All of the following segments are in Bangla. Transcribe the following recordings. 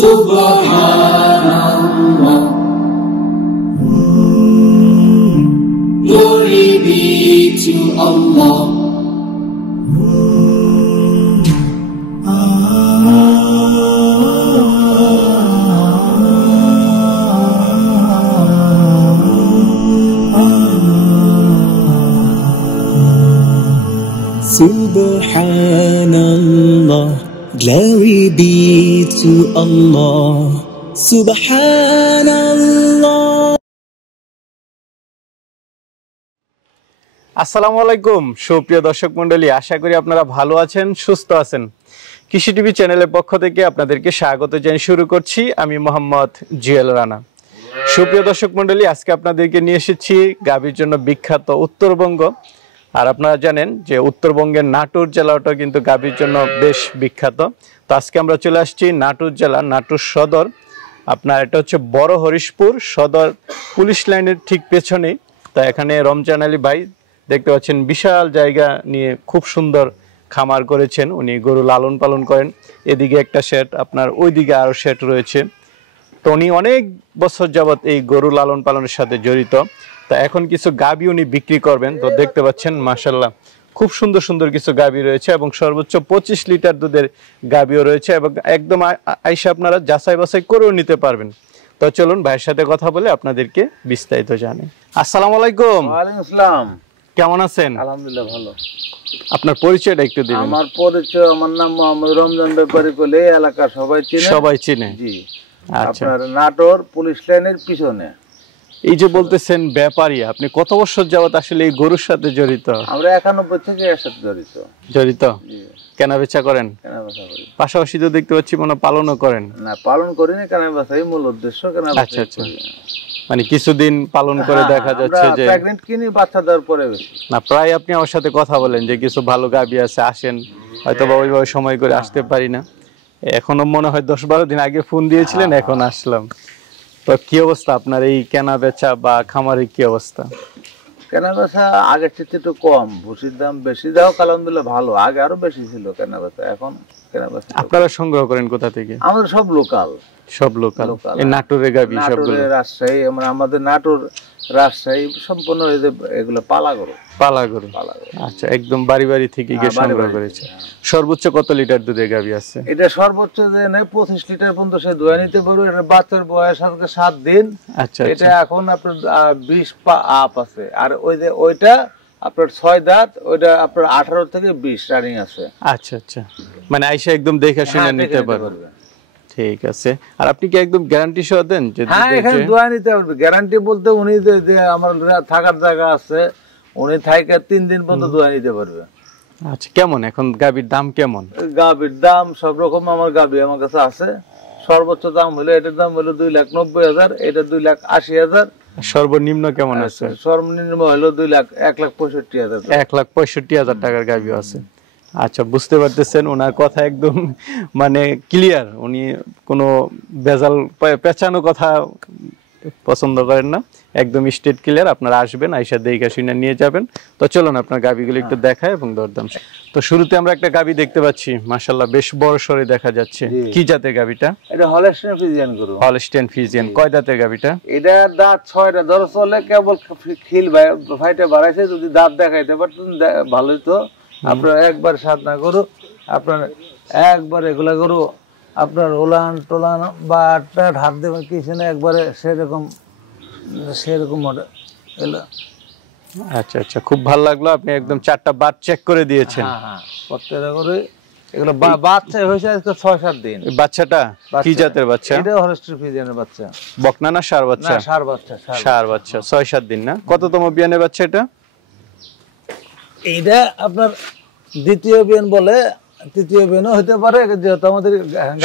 Subhanallah, glory be to Allah. Subhanallah, glory be to Allah. Subhanallah. আসসালামু আলাইকুম সুপ্রিয় দর্শক মণ্ডলী, আশা করি আপনারা ভালো আছেন, সুস্থ আছেন। কৃষি টিভি চ্যানেলের পক্ষ থেকে আপনাদেরকে স্বাগত জানিয়ে শুরু করছি আমি মোহাম্মদ জুয়েল রানা। সুপ্রিয় দর্শক মণ্ডলী, আজকে আপনাদেরকে নিয়ে এসেছি গাভীর জন্য বিখ্যাত উত্তরবঙ্গ। আর আপনারা জানেন যে উত্তরবঙ্গের নাটোর জেলাটা কিন্তু গাভীর জন্য বেশ বিখ্যাত। তো আজকে আমরা চলে আসছি নাটোর জেলা, নাটোর সদর। আপনার এটা হচ্ছে বড় হরিশপুর সদর পুলিশ লাইনের ঠিক পেছনেই। তো এখানে রমজান আলী ভাই দেখতে পাচ্ছেন বিশাল জায়গা নিয়ে খুব সুন্দর খামার করেছেন, উনি গরু লালন পালন করেন। এদিকে একটা শেড, আপনার ওইদিকে আরও শেড রয়েছে। তো উনি অনেক বছর যাবৎ এই গরু লালন পালনের সাথে জড়িত। তা এখন কিছু গাভী উনি বিক্রি করবেন। তো দেখতে পাচ্ছেন মাশাআল্লাহ খুব সুন্দর সুন্দর কিছু গাভী রয়েছে এবং সর্বোচ্চ 25 লিটার দুধের গাভীও রয়েছে এবং একদম আইসা আপনারা যাচাই বাছাই করেও নিতে পারবেন। তো চলুন ভাইয়ের সাথে কথা বলে আপনাদেরকে বিস্তারিত জানাই। আসসালামু আলাইকুম। ওয়ালাইকুম আসসালাম। কেমন আছেন? আলহামদুলিল্লাহ ভালো। আপনার পরিচয়টা একটু দিবেন। আমার পরিচয়, আমার নাম মোহাম্মদ রমজান ব্যাপারী বলে এলাকার সবাই চিনে। সবাই চিনে? জি। আচ্ছা, আপনার নাটোর পুলিশ লাইনের পিছনে। এই যে বলতেছেন ব্যাপারী, আপনি কত বছর যাবত আসলে এই গরুর সাথে জড়িত? আমরা 91 থেকে এর সাথে জড়িত। জড়িত? জি। কেনা বেচা করেন? কেনা বেচা করি। পাশাপাশি তো দেখতে পাচ্ছি মনে পালনও করেন। না, পালন করি না, কেনা বেচাই মূল উদ্দেশ্য। কেনা বেচা। আচ্ছা আচ্ছা, মানে কিছুদিন পালন করে দেখা যাচ্ছে যে প্রেগন্যান্ট কিনি, বাচ্চা দেওয়ার পরে না, প্রায় আপনি আমার সাথে কথা বলেন যে কিছু ভালো গাভী আছে, আসেন। হয়তো বা ওইভাবে সময় করে আসতে পারি না। এখনো মনে হয় 10-12 দিন আগে ফোন দিয়েছিলেন, এখন আসলাম। তো কি অবস্থা আপনার এই কেনা বেচা বা খামারের কি অবস্থা? কেনা বেচা আগের থেকে একটু কম, ভুসির দাম বেশি, দাও আলহামদুলিল্লাহ ভালো। আগে আরো বেশি ছিল কেনা বেচা, এখন কেনা বেচা। আপনারা সংগ্রহ করেন কোথা থেকে? আমাদের সব লোকাল। সব লোকাল? এই নাটোরের গাভী সবগুলো? রাজশাহী, আমাদের নাটোর রাজশাহী সম্পূর্ণ এগুলো পালা গরু। পালা গরু? আচ্ছা, একদম বাড়ি বাড়ি থেকে গিয়ে সংগ্রহ করেছে। সর্বোচ্চ কত লিটার দুধের গাভী আছে? এটা সর্বোচ্চ যে নেই 25 লিটার পর্যন্ত সে দোয়া নিতে পারবে। এটা বাচ্চার বয়স আজকে 7 দিন। আচ্ছা, এটা এখন আপনার 20 পা আপ আছে। আর ওই যে ওইটা আপনার 6 দাঁত, ওইটা আপনার 18 থেকে 20 রানিং আছে। আচ্ছা আচ্ছা, মানে আইসা একদম দেখে শুনে নিতে পারবে। ঠিক আছে। আর আপনি কি একদম গ্যারান্টি সহ দেন? হ্যাঁ, এখানে দোয়া নিতে পারবে। গ্যারান্টি বলতে উনি যে আমার থাকার জায়গা আছে, উনি থাইকা 3 দিন পর্যন্ত দোয়া নিতে পারবে। আচ্ছা, কেমন এখন গাভীর দাম কেমন? গাভীর দাম সব রকম আমার গাভী আমার কাছে আছে। সর্বোচ্চ দাম হলো, এটার দাম হলো 2,90,000, এটা 2,80,000। সর্বনিম্ন কেমন আছে? সর্বনিম্ন হলো 1,65,000। 1,65,000 টাকার গাভী আছে। আচ্ছা, বুঝতে পারতেছেন ওনার কথা একদম মানে ক্লিয়ার। উনি কোনো ভেজাল পেঁচানো কথা পছন্দ করেন না, একদম স্ট্রেট ক্লিয়ার। আপনারা আসবেন, আইসা দেখে শুনে নিয়ে যাবেন। তো চলুন আপনার গাভীগুলো একটু দেখায় এবং দরদাম। তো শুরুতে আমরা একটা গাভী দেখতে পাচ্ছি, মাশাআল্লাহ বেশ বড় সরে দেখা যাচ্ছে। কি জাতের গাভীটা? এটা হলস্টেইন ফ্রিজিয়ান গরু। Holstein Friesian. কয় দাঁতের গাভীটা? এটা দাঁত 6টা, ধরো চলে কেবল খিল ভাইটা বাড়াইছে। যদি দাঁত দেখাইতে পারতেন ভালোই তো। আপনার একবার সাত না গরু, আপনার একবার এগুলা গরু আপনার ওলান টোলান বা হাত দেবে কিছু না, একবারে সেরকম এলো। আচ্ছা আচ্ছা, খুব ভালো লাগলো। আপনি একদম 4টা বাট চেক করে দিয়েছেন। হ্যাঁ, প্রত্যেকটা করে এগুলো বাচ্চা হয়েছে আজকে 6-7 দিন। বাচ্চাটা কি জাতের বাচ্চা? এটা হলস্টেইন ফ্রিজিয়ানের বাচ্চা। বকনা না ষাঁড় বাচ্চা? না, ষাঁড় বাচ্চা। ষাঁড় বাচ্চা, 6-7 দিন না? কততম বিয়ানের বাচ্চা এটা? এইটা আপনার দ্বিতীয় বিয়ান বলে, তৃতীয় বিয়ানও হতে পারে, যেহেতু আমাদের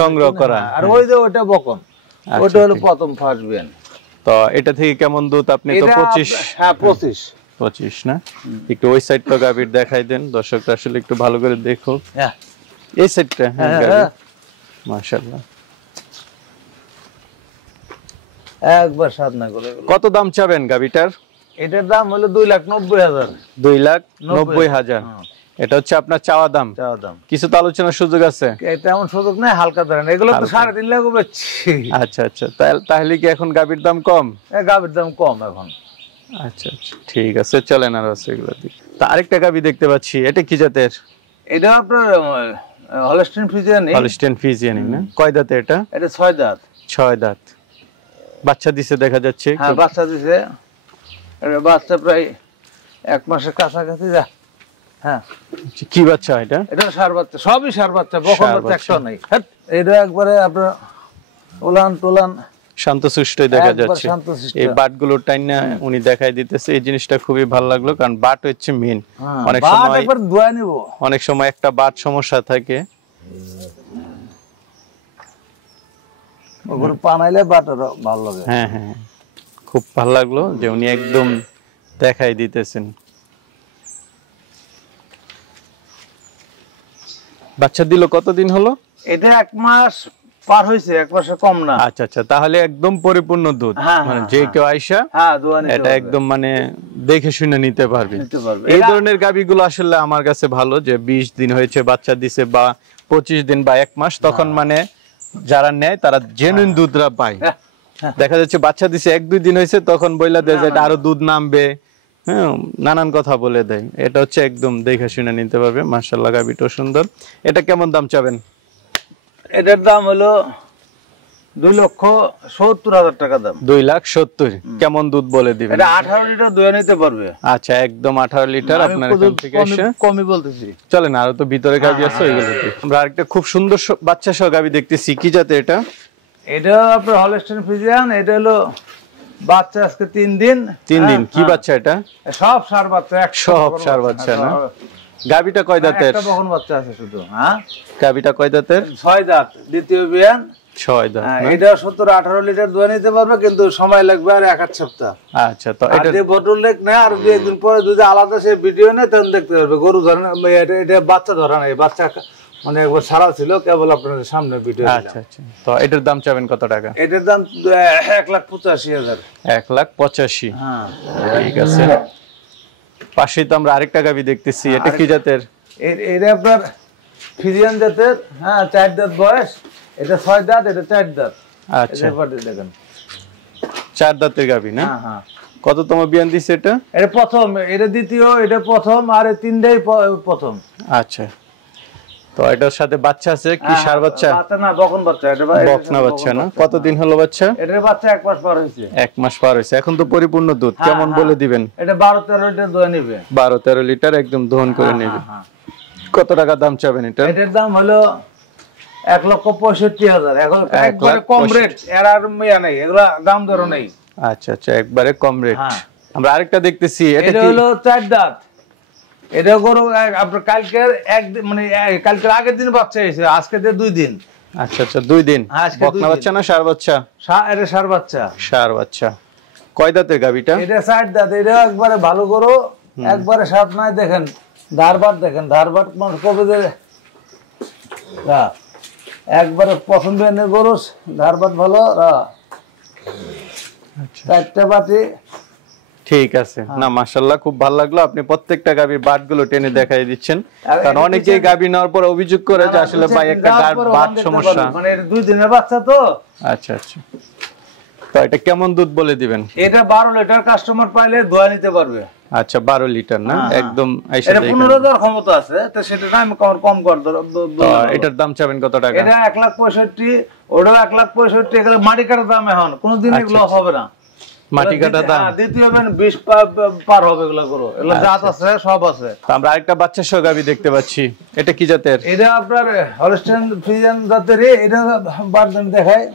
সংগ্রহ করা। আর ওই যে ওইটা বকন, ওইটা হলো প্রথম ফার্স্ট বিয়ান। তো এটা থেকে কেমন দুধ? আপনি তো 25। হ্যাঁ, 25 না? একটু ওই সাইডটা গাভীর দেখাই দেন, দর্শকরা আসলে একটু ভালো করে দেখো। হ্যাঁ, এই সাইডটা। হ্যাঁ, মাশাআল্লাহ একবার সাত না করে। কত দাম চাবেন গাভীটার? এটার দাম হলো 2,90,000। 2,90,000। এটা হচ্ছে আপনার চাওয়া দাম। কিছু তো আলোচনার সুযোগ আছে? তেমন সুযোগ নাই, হালকা ধরেন, এগুলো তো 3.5 লাখ বেচছি। আচ্ছা আচ্ছা, তাহলে কি এখন গাভীর দাম কম? গাভীর দাম কম এখন। আচ্ছা আচ্ছা, ঠিক আছে, চলেন আর আছে এগুলো দিই। তা আরেকটা গাভী দেখতে পাচ্ছি, এটা কি জাতের? এটা আপনার হলস্টাইন ফ্রিজিয়ানি। হলস্টাইন ফ্রিজিয়ানি না? কয় দাঁতে এটা? এটা 6 দাঁত। 6 দাঁত। বাচ্চা দিছে দেখা যাচ্ছে। হ্যাঁ বাচ্চা দিছে, এটা বাচ্চা প্রায় 1 মাসের কাছাকাছি। যা হ্যাঁ, কি বাচ্চা এটা? এটা ষাঁড় বাচ্চা, সবই ষাঁড় বাচ্চা, বকন বাচ্চা একটাও নাই। এটা একবারে আপনার ওলান টোলান শান্তশিষ্টই দেখা যাচ্ছে। এই বাটগুলো টাইনা উনি দেখাই দিতেছে, এই জিনিসটা খুবই ভালো লাগলো, কারণ বাট হচ্ছে মেইন। অনেক সময় একবার ধোয়া নিব, অনেক সময় একটা বাট সমস্যা থাকে, ওগুলো পানাইলে বাটার ভালো লাগে। হ্যাঁ হ্যাঁ, খুব ভালো লাগলো যে উনি একদম দেখাই দিতেছেন। বাচ্চা দিল কতদিন হলো? এটা 1 মাস পার হইছে, 1 মাসের কম না। আচ্ছা আচ্ছা, তাহলে একদম পরিপূর্ণ দুধ, মানে যে কেউ আইসা এটা একদম মানে দেখে শুনে নিতে পারবে। এই ধরনের গাভীগুলো আসলে আমার কাছে ভালো, যে 20 দিন হয়েছে বাচ্চা দিছে বা 25 দিন বা 1 মাস, তখন মানে যারা নেয় তারা জেনুইন দুধরা পায়। দেখা যাচ্ছে বাচ্চা দিছে 1-2 দিন হয়েছে, তখন বইলা দেয় যে এটা আরো দুধ নামবে, হ্যাঁ নানান কথা বলে দেয়। এটা হচ্ছে একদম দেখে শুনে নিতে পারবে। মাশাআল্লাহ, গাভীটাও সুন্দর। এটা কেমন দাম চাবেন? এটার দাম হলো 2,70,000 টাকা দাম। 2,70,000। কেমন দুধ বলে দিবেন? এটা 18 লিটার দই নিতে পারবে। আচ্ছা, একদম 18 লিটার। আপনার এখান থেকে এসে কমই বলতেছি। চলেন, আরো তো ভিতরে গাভী আছে, ওইগুলো দেখি। আমরা আরেকটা খুব সুন্দর বাচ্চা সহ গাভী দেখতেছি, কি জাতে এটা? এটা আপনার হলস্টাইন ফ্রিজিয়ান। এটা হলো বাচ্চা আজকে 3 দিন। 3 দিন। কি বাচ্চা এটা? সব ষাঁড় বাচ্চা, সব ষাঁড় বাচ্চা না? গাভীটা কয় দাঁতের? একটা বকন বাচ্চা আছে শুধু। হ্যাঁ, গাভীটা কয় দাঁতের? 6 দাঁত, দ্বিতীয় বিয়ান। 6 দাঁত। এটা 17-18 লিটার দই নিতে পারবে, কিন্তু সময় লাগবে আর 1 সপ্তাহ। আচ্ছা, তো এটা যে বটল লেক না, আর 2 দিন পরে যদি আলাদা সে ভিডিও নেয় তখন দেখতে পারবে। গরু ধরেন, এটা বাচ্চা ধরা নাই, বাচ্চা মানে একবার সারা ছিল, কেবল আপনাদের সামনে ভিডিও। আচ্ছা আচ্ছা, তো এটার দাম চাবেন কত টাকা? এটার দাম 1,85,000। 1,85,000। হ্যাঁ, ঠিক আছে। পাশেই তো আমরা আরেকটা গাভী দেখতেছি, এটা কি জাতের? এটা আপনার ফ্রিজিয়ান জাতের। হ্যাঁ, 4 দাঁত বয়স। এটা 6 দাঁত, এটা 4 দাঁত। আচ্ছা, দেখেন 4 দাঁতের গাভী না? হ্যাঁ হ্যাঁ। কততম বিয়ান দিছে এটা? এটা প্রথম, এটা দ্বিতীয়, এটা প্রথম, আর এই 3টাই প্রথম। আচ্ছা, তো এটার সাথে বাচ্চা আছে কি? ষাঁড় বাচ্চা? বাচ্চা না, বকন বাচ্চা। এটা বকনা বাচ্চা না? কতদিন হলো বাচ্চা? এটার বাচ্চা 1 মাস পার হয়েছে। 1 মাস পার হয়েছে, এখন তো পরিপূর্ণ দুধ। কেমন বলে দিবেন? এটা 12-13 লিটার দই নেবে। 12-13 লিটার একদম দহন করে নেবে। কত টাকা দাম চাবেন এটা? এটার দাম হলো 1,65,000। এখন একবারে কম রেট, এর আর মিয়া নাই, এগুলা দাম দর নেই। আচ্ছা আচ্ছা, একবারে কম রেট। আমরা আরেকটা দেখতেছি, এটা হলো 4 দাঁত। এটা গরু আপনার কালকের মানে কালকের আগের দিন বাচ্চা হয়েছে, আজকে 2 দিন। আচ্ছা আচ্ছা, 2 দিন। বকনা বাচ্চা না ষাঁড় বাচ্চা? এটা ষাঁড় বাচ্চা। ষাঁড় বাচ্চা। কয় দাঁতের গাভীটা? এটা 4 দাঁত। এটা একবারে ভালো গরু, একবারে স্বাদ নাই। দেখেন ধারবাট, দেখেন ধারবাট মানে কবে যে একবারে পছন্দের গরু, ধারবাট ভালো। আচ্ছা, 4টা বাটি। ঠিক আছে। না মাশাআল্লাহ, খুব ভালো লাগলো, আপনি প্রত্যেকটা গাভীর বাটগুলো টেনে দেখাই দিচ্ছেন। কারণ অনেকেই গাভী নেওয়ার পর অভিযোগ করে যে আসলে ভাই একটা বাট সমস্যা, মানে 2 দিনের বাচ্চা তো। আচ্ছা আচ্ছা, তো এটা কেমন দুধ বলে দিবেন? এটা 12 লিটার। কাস্টমার পাইলে দোয়া নিতে পারবে। আচ্ছা, 12 লিটার না? একদম আইসা এটা 15 দেওয়ার ক্ষমতা আছে, তো সেটা আমি কম কর দেব। এটার দাম চাবেন কত টাকা? এটা 1,65,000, ওটা 1,65,000। এগুলো মাটি কাটার দাম, এখন কোনদিন এগুলো হবে না। মাটি কাটা দাম দ্বিতীয় মানে 20 পার হবে এগুলো গরু। এগুলো জাত আছে, সব আছে। তো আমরা আরেকটা বাচ্চা সহ গাভী দেখতে পাচ্ছি, এটা কি জাতের? এটা আপনার হলস্টাইন ফ্রিজিয়ান জাতের। এটা বারদাম দেখায়।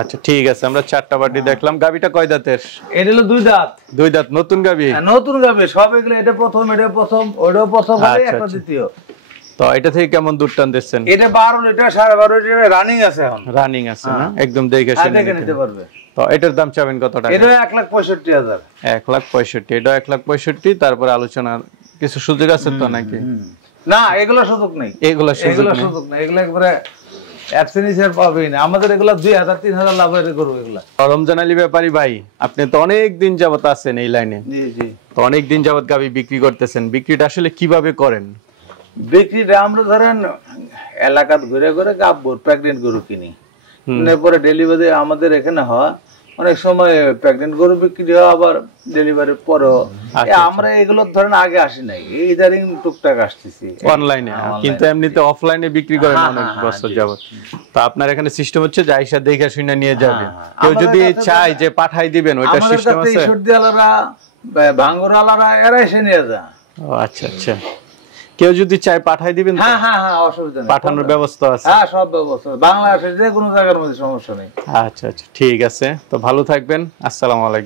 আচ্ছা, ঠিক আছে, আমরা 4টা বাটি দেখলাম। গাভীটা কয় দাঁতের? এটা হলো 2 দাঁত। 2 দাঁত। নতুন গাভী? নতুন গাভী সব। এগুলো এটা প্রথম, এটা প্রথম, ওটাও প্রথম, একটা দ্বিতীয়। তো এটা থেকে কেমন দুধ টান দিচ্ছেন? এটা 12 লিটার, 12.5 লিটার রানিং আছে এখন। রানিং আছে না? একদম দেখে শুনে নিতে পারবে। তো এটার দাম চাবেন কত টাকা? এটা 1,65,000। 1,65,000। এটা 1,65,000। তারপর আলোচনার কিছু সুযোগ আছে তো নাকি? না, এগুলো সুযোগ নেই। এগুলো সুযোগ নেই। এগুলো একবারে অ্যাবসেন্সের পাবেই না। আমাদের এগুলা 2000-3000 লাভের গরু এগুলা। রমজান আলী ব্যাপারী ভাই, আপনি তো অনেক দিন যাবত আছেন এই লাইনে, জি জি। তো অনেক দিন যাবত গাভী বিক্রি করতেছেন, বিক্রিটা আসলে কিভাবে করেন? বিক্রিটা আমরা ধরেন এলাকাত ঘুরে ঘুরে গাব্বর প্রেগনেন্ট গরু কিনি, পরে ডেলিভারি আমাদের এখানে হয়, অনেক সময় প্রেগনেন্ট গরু বিক্রি হয়, আবার ডেলিভারির পরেও। আমরা এগুলো ধরেন আগে আসি নাই, এই ইদারিং টুকটাক আসতেছি অনলাইনে, কিন্তু এমনিতে অফলাইনে বিক্রি করেন অনেক বছর যাবত। তো আপনার এখানে সিস্টেম হচ্ছে যে আইসা দেখে শুনে নিয়ে যাবে, কেউ যদি চায় যে পাঠাই দিবেন ওইটা সিস্টেম আছে? সর্দিওয়ালারা ভাঙ্গরওয়ালারা এরা এসে নিয়ে যায়। ও আচ্ছা আচ্ছা, কেউ যদি চায় পাঠাই দিবেন? হ্যাঁ হ্যাঁ হ্যাঁ, অসুবিধা নেই, পাঠানোর ব্যবস্থা আছে? হ্যাঁ সব ব্যবস্থা, বাংলাদেশের যে কোনো জায়গার মধ্যে সমস্যা নেই। আচ্ছা আচ্ছা, ঠিক আছে, তো ভালো থাকবেন, আসসালামু আলাইকুম।